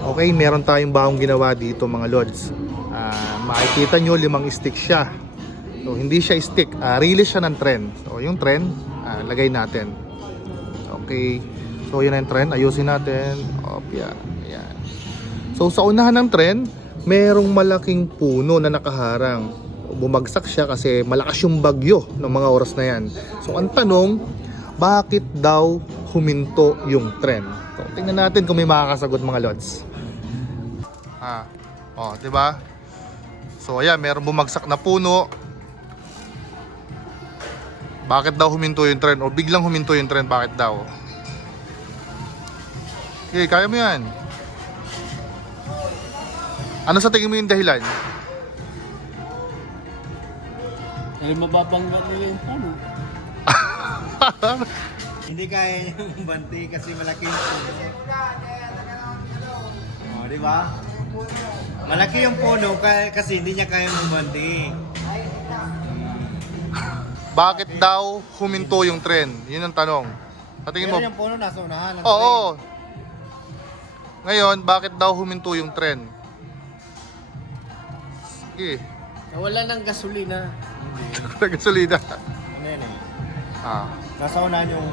Okay, meron tayong bagong ginawa dito mga lods. Makikita nyo 5 stick siya. So hindi siya stick, release siya ng tren. So yung tren, lagay natin. Okay, so yun ang tren, ayusin natin. Yan. So sa unahan ng tren, merong malaking puno na nakaharang. Bumagsak siya kasi malakas yung bagyo ng mga oras na yan. So ang tanong, bakit daw huminto yung tren? So tingnan natin kung may makakasagot mga lods. Di ba? So ayan, merong bumagsak na puno. Bakit daw huminto yung tren? O biglang huminto yung tren, bakit daw? Okay, kaya mo yan. Ano sa tingin mo yung dahilan? Eh, mababangga nila yung puno. Hindi kaya yung banti kasi malaki yung puno. Di ba? Malaki yung puno kasi hindi niya kaya magbanti. Bakit daw huminto yung tren? Yun ang tanong. Sa tingin mo? Pero yung puno nasa unahan ng Oo. Ngayon, bakit daw huminto yung tren? Sige. Nawala ng gasolina. Gasolina. Ano yan eh? Ah. Nasa unahan yung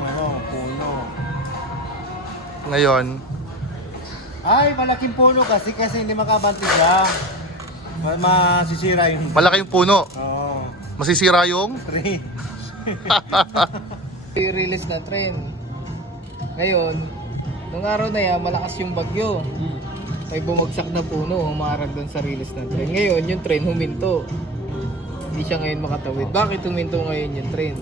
puno. Ngayon, Ay, malaking puno kasi hindi makabanti siya. Masisira yung... malaki yung puno. Oo. Masisira yung... Tree. I-release na tren. Ngayon, nung araw na yan, malakas yung bagyo. May bumagsak na puno, umarag doon sa release ng tren. Ngayon, yung tren huminto. Hindi siya ngayon makatawid. Bakit huminto ngayon yung tren?